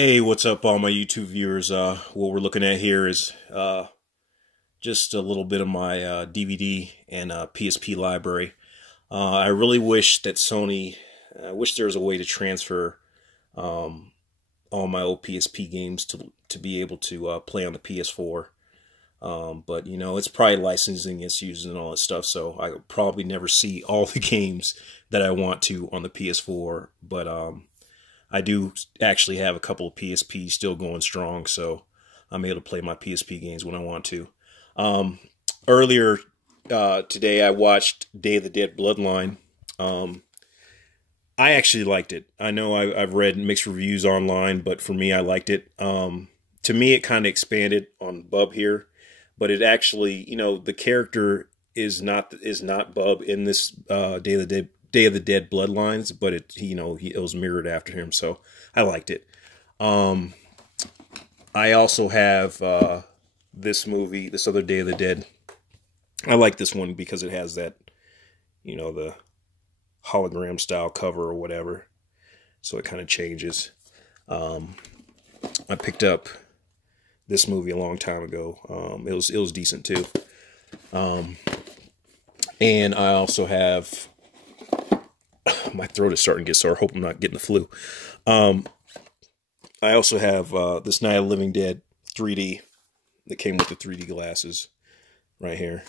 Hey, what's up, all my YouTube viewers? What we're looking at here is just a little bit of my DVD and PSP library. I really wish that I wish there was a way to transfer all my old PSP games to be able to play on the PS4. But you know, it's probably licensing issues and all that stuff, so I will probably never see all the games that I want to on the PS4. But I do actually have a couple of PSPs still going strong, so I'm able to play my PSP games when I want to. Earlier today, I watched Day of the Dead Bloodline. I actually liked it. I know I've read mixed reviews online, but for me, I liked it. To me, it kind of expanded on Bub here, but it actually, you know, the character is not Bub in this Day of the Dead Bloodlines, but it was mirrored after him, so I liked it. I also have this other Day of the Dead. I like this one because it has that, you know, the hologram style cover or whatever, so it kind of changes. I picked up this movie a long time ago. It was decent too. And I also have, my throat is starting to get sore. I hope I'm not getting the flu. I also have this Night of the Living Dead 3D that came with the 3D glasses right here.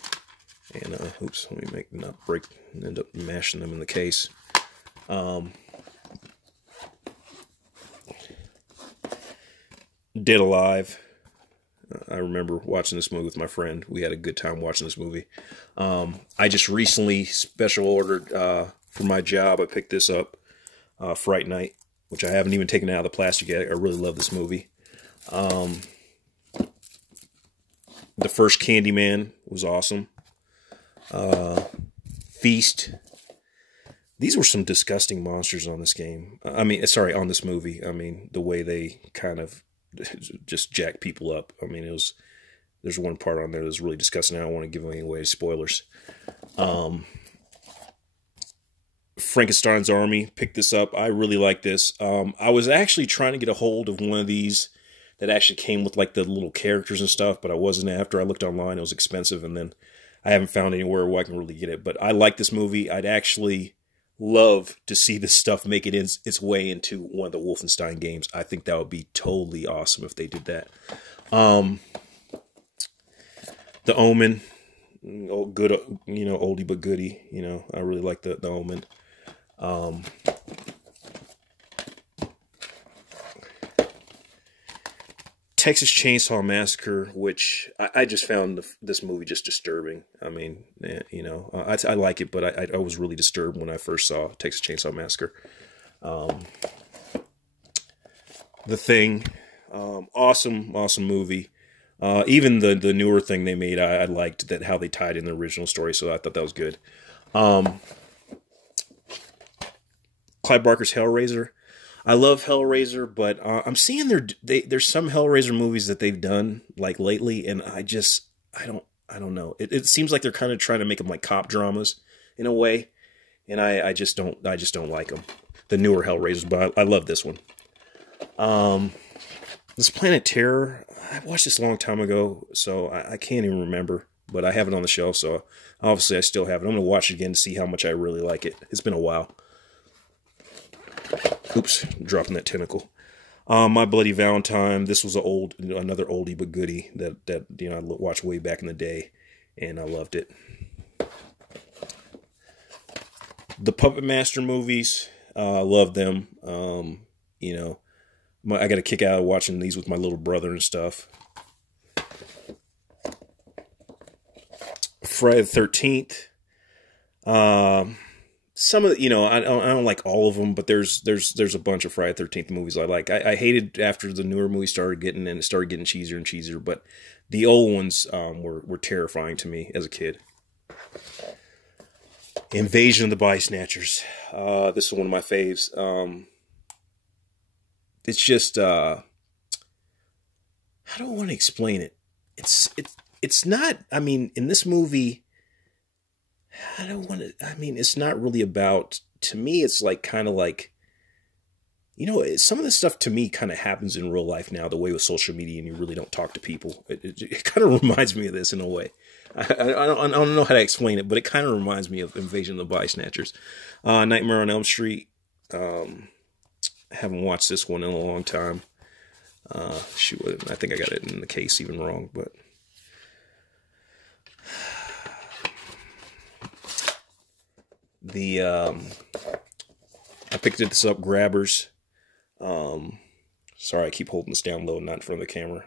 And oops, let me not break and end up mashing them in the case. Dead Alive. I remember watching this movie with my friend. We had a good time watching this movie. I just recently special ordered for my job. I picked this up, Fright Night, which I haven't even taken out of the plastic yet. I really love this movie. The first Candyman was awesome. Feast. These were some disgusting monsters on this game. On this movie. I mean, the way they kind of just jack people up. I mean, there's one part on there that's really disgusting. I don't want to give away spoilers. Frankenstein's Army, picked this up. I really like this. I was actually trying to get a hold of one of these that actually came with like the little characters and stuff, but I wasn't. After I looked online, it was expensive, and then I haven't found anywhere where I can really get it. But I like this movie. I'd actually love to see this stuff make it its way into one of the Wolfenstein games. I think that would be totally awesome if they did that. The Omen, good, you know, oldie but goodie. You know, I really like the Omen. Texas Chainsaw Massacre, which I just found this movie just disturbing. I mean, you know, I like it, but I was really disturbed when I first saw Texas Chainsaw Massacre. The Thing, awesome movie. Even the newer Thing they made, I liked that how they tied in the original story, so I thought that was good. Clive Barker's Hellraiser. I love Hellraiser, but I'm seeing there's some Hellraiser movies that they've done like lately, and I don't know. It seems like they're kind of trying to make them like cop dramas in a way, and I just don't like them. The newer Hellraisers, but I love this one. This Planet Terror, I watched this a long time ago, so I can't even remember, but I have it on the shelf, so obviously I still have it. I'm gonna watch it again to see how much I really like it. It's been a while. Oops, dropping that tentacle. My Bloody Valentine. This was another oldie but goodie that you know I watched way back in the day, and I loved it. The Puppet Master movies, love them. You know, I got a kick out of watching these with my little brother and stuff. Friday the 13th. Some of the, you know, I don't like all of them, but there's a bunch of Friday the 13th movies I like. I hated after the newer movies started getting cheesier and cheesier, but the old ones were terrifying to me as a kid. Invasion of the Body Snatchers. This is one of my faves. It's just how do I want to explain it? It's not. I mean, in this movie, it's not really about, to me, it's like kind of like, some of this stuff to me kind of happens in real life now, the way with social media and you really don't talk to people. It kind of reminds me of this in a way. I don't know how to explain it, but it kind of reminds me of Invasion of the Body Snatchers. Nightmare on Elm Street. Haven't watched this one in a long time. Shoot, I think I got it in the case even wrong, but I picked this up, Grabbers. Sorry, I keep holding this down low, not in front of the camera.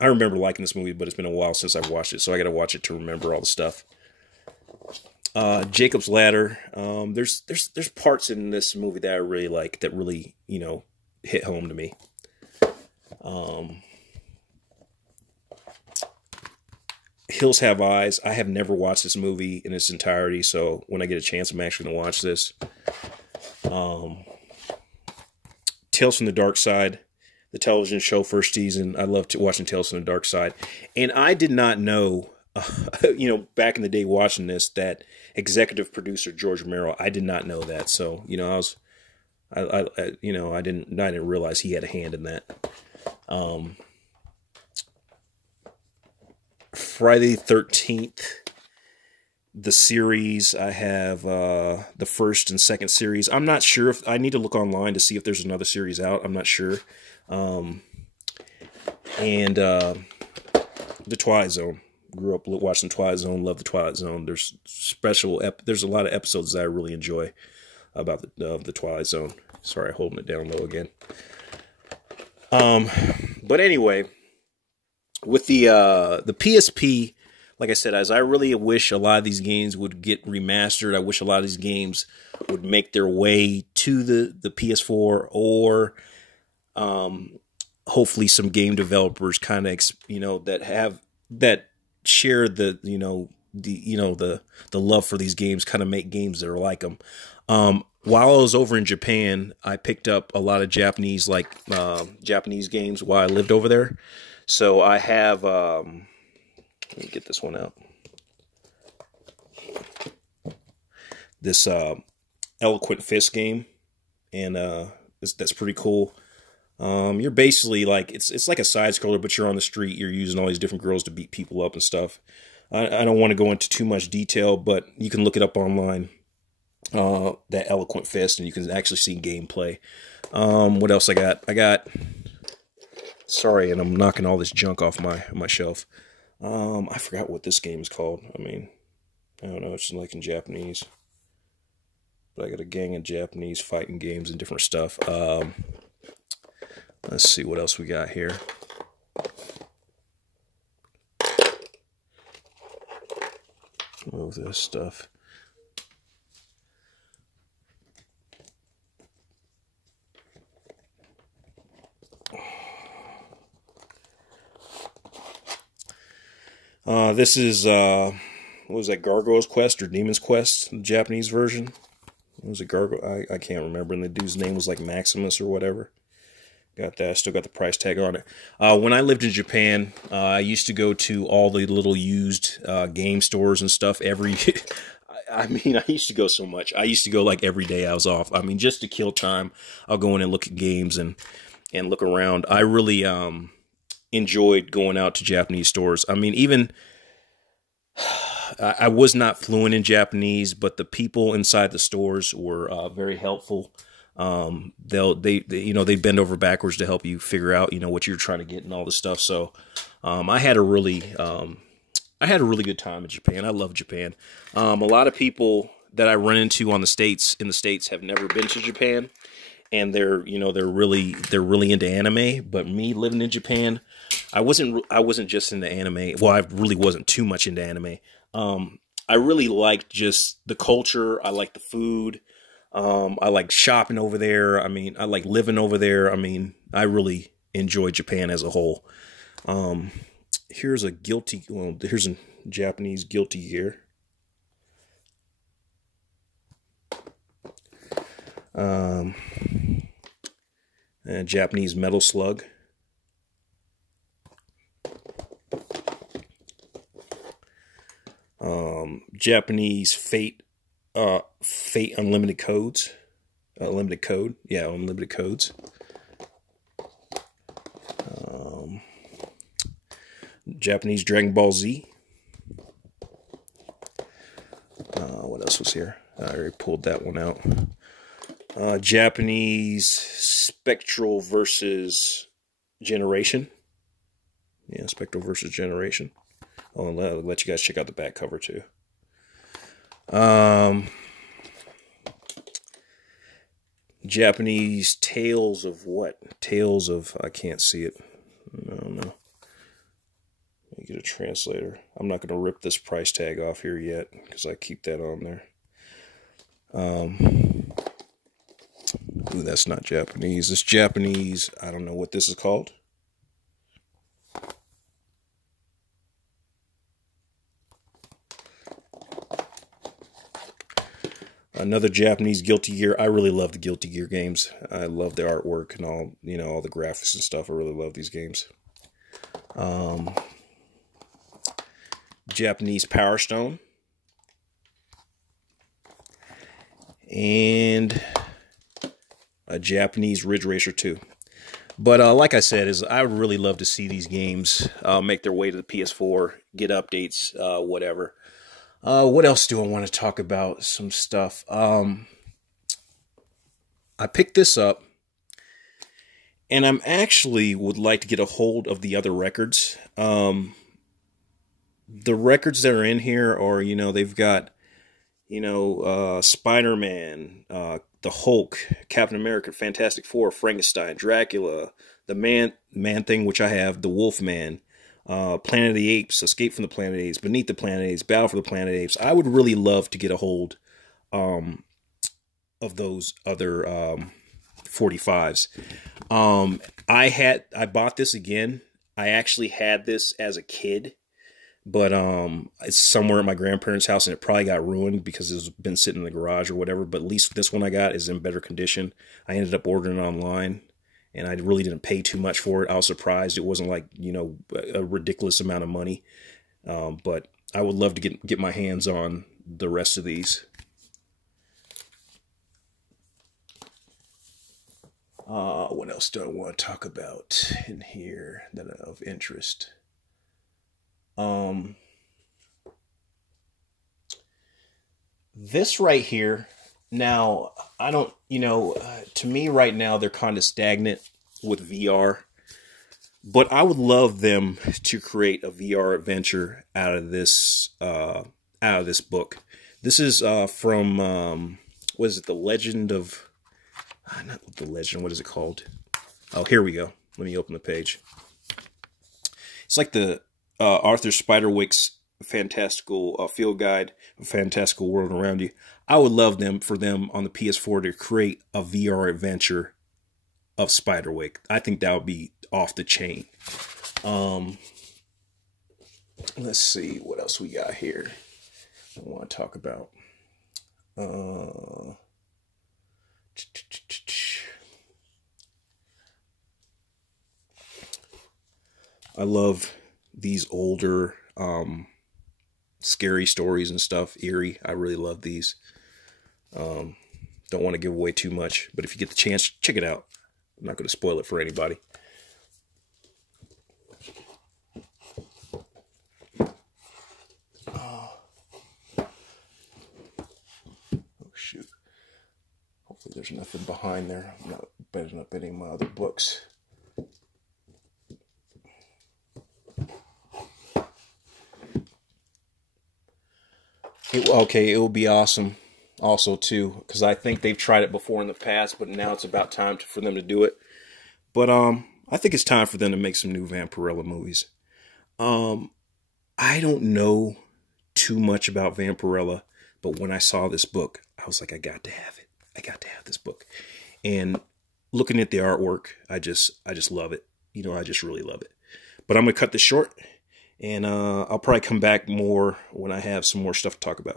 I remember liking this movie, but it's been a while since I've watched it, so I got to watch it to remember all the stuff. Jacob's Ladder. There's parts in this movie that I really like, that really, hit home to me. Hills Have Eyes. I have never watched this movie in its entirety, so when I get a chance, I'm actually going to watch this. Tales from the Dark Side, the television show, first season. I loved watching Tales from the Dark Side. And I did not know, back in the day watching this, that executive producer George Romero, I did not know that. So, I didn't realize he had a hand in that. Friday the 13th, the series. I have the first and second series. I'm not sure if I need to look online to see if there's another series out. I'm not sure. And The Twilight Zone. Grew up watching Twilight Zone. Love the Twilight Zone. There's there's a lot of episodes that I really enjoy about the Twilight Zone. Sorry, holding it down low again. But anyway, with the PSP, like I said, as I really wish a lot of these games would get remastered. I wish a lot of these games would make their way to the PS4, or hopefully some game developers kind of that share the love for these games, kind of make games that are like them. While I was over in Japan, I picked up a lot of Japanese games while I lived over there. So I have, let me get this one out. This Eloquent Fist game, and that's pretty cool. You're basically like, it's like a side scroller, but you're on the street. You're using all these different girls to beat people up and stuff. I don't want to go into too much detail, but you can look it up online. That Eloquent Fist, and you can actually see gameplay. What else I got? Sorry, and I'm knocking all this junk off my shelf. I forgot what this game is called. I don't know. It's like in Japanese. But I got a gang of Japanese fighting games and different stuff. Let's see what else we got here. Move this stuff. This is, what was that, Gargoyle's Quest or Demon's Quest, the Japanese version? What was it, Gargoyle? I can't remember, and the dude's name was like Maximus or whatever. Got that, still got the price tag on it. When I lived in Japan, I used to go to all the little used game stores and stuff every... I used to go so much. I used to go like every day I was off. Just to kill time, I'll go in and look at games and look around. I really enjoyed going out to Japanese stores. Even I was not fluent in Japanese, but the people inside the stores were very helpful. They bend over backwards to help you figure out what you're trying to get and all this stuff. So I had a really good time in Japan. I love Japan. A lot of people that I run into in the States have never been to Japan, and they're really into anime. But me living in Japan, I wasn't just into anime. Well, I really wasn't too much into anime. I really liked just the culture. I liked the food. I like shopping over there. I like living over there. I really enjoy Japan as a whole. Here's a Japanese Guilty Gear. And Japanese Metal Slug. Japanese Fate Unlimited Codes. Unlimited code. Yeah, unlimited codes. Japanese Dragon Ball Z. What else was here? I already pulled that one out. Japanese Spectral versus Generation. Yeah, Spectral versus Generation. Oh, and I'll let you guys check out the back cover too. Japanese Tales of what? Tales of, I can't see it. I don't know. Let me get a translator. I'm not going to rip this price tag off here yet because I keep that on there. Ooh, that's not Japanese. It's Japanese. I don't know what this is called. Another Japanese Guilty Gear. I really love the Guilty Gear games. I love the artwork and all, all the graphics and stuff. I really love these games. Japanese Power Stone. And a Japanese Ridge Racer 2. But like I said, I would really love to see these games make their way to the PS4, get updates, whatever. What else do I want to talk about? Some stuff. I picked this up, and I'm actually would like to get a hold of the other records. The records that are in here are, they've got, Spider-Man, the Hulk, Captain America, Fantastic Four, Frankenstein, Dracula, the Man-Thing, which I have, the Wolfman, Planet of the Apes, Escape from the Planet of the Apes, Beneath the Planet of the Apes, Battle for the Planet of the Apes. I would really love to get a hold of those other 45s. I bought this again. I actually had this as a kid, but it's somewhere at my grandparents' house, and it probably got ruined because it's been sitting in the garage or whatever. But at least this one I got is in better condition. I ended up ordering it online, and I really didn't pay too much for it. I was surprised it wasn't like, a ridiculous amount of money. But I would love to get my hands on the rest of these. What else do I want to talk about in here that are of interest? This right here. Now, I don't, to me right now, they're kind of stagnant with VR, but I would love them to create a VR adventure out of this book. This is from, what is it? The Legend of, not the Legend, what is it called? Oh, here we go. Let me open the page. It's like the Arthur Spiderwick's fantastical field guide, a fantastical world around you. I would love for them on the PS4 to create a VR adventure of Spiderwick. I think that would be off the chain. Let's see what else we got here I want to talk about. I love these older scary stories and stuff, eerie. I really love these. Don't want to give away too much, but if you get the chance, check it out. I'm not going to spoil it for anybody. Oh shoot. Hopefully there's nothing behind there. I'm not betting up any of my other books. It will be awesome also too, because I think they've tried it before in the past, but now it's about time for them to do it. But I think it's time for them to make some new Vampirella movies. I don't know too much about Vampirella, but when I saw this book, I was like, I got to have it. I got to have this book. And looking at the artwork, I just love it. I just really love it. But I'm going to cut this short. And I'll probably come back more when I have some more stuff to talk about.